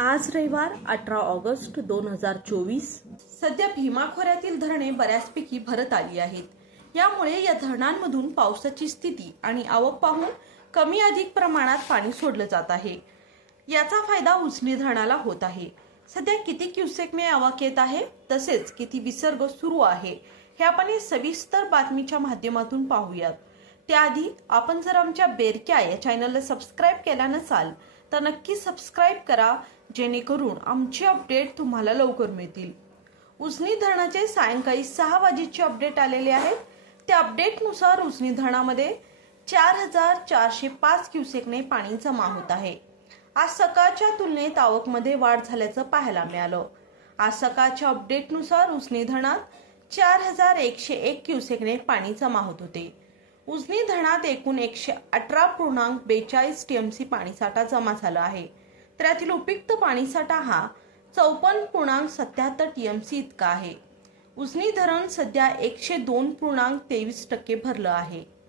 आज रविवार 18 ऑगस्ट 2024। सध्या भीमा खोऱ्यातील धरणे बऱ्याचपैकी भरत आली आहेत। यामुळे या धरणांमधून पावसाची स्थिती आणि आवक पाहून कमी अधिक प्रमाणात पाणी सोडलं जात आहे। याचा फायदा उजनी धरणाला होत आहे। सध्या किती क्युसेकने आवक येत आहे तसेच किती विसर्ग सुरू आहे हे आपण सविस्तर बातमीच्या माध्यमातून पाहूयात। त्याआधी आपण जर आमच्या बेरक्या या चॅनलला सबस्क्राइब केला नसाल तर नक्की सबस्क्राइब करा, जेणेकरून आमचे अपडेट तुम्हाला लवकर मिळतील। उजनी धरणाचे सायंकाळी 6 वाजेचे अपडेट आलेले आहेत। त्या अपडेटनुसार उजनी धरणामध्ये 4405 क्युसेकने पाणी जमा होत आहे। आज सकाळच्या तुलनेत आवकमध्ये वाढ झाल्याचं पाहायला मिळालं। आज सकाळच्या अपडेटनुसार उजनी धरणात 4101 क्युसेकने पाणी जमा होत होते। उजनी धरणात एकूण 118.42 टीएमसी पाणीसाठा जमा झाला आहे। तर यातील उपयुक्त पाणीसाठा हा 54.77 टीएमसी इतका आहे। उजनी धरण सध्या 102.23% भरलं आहे।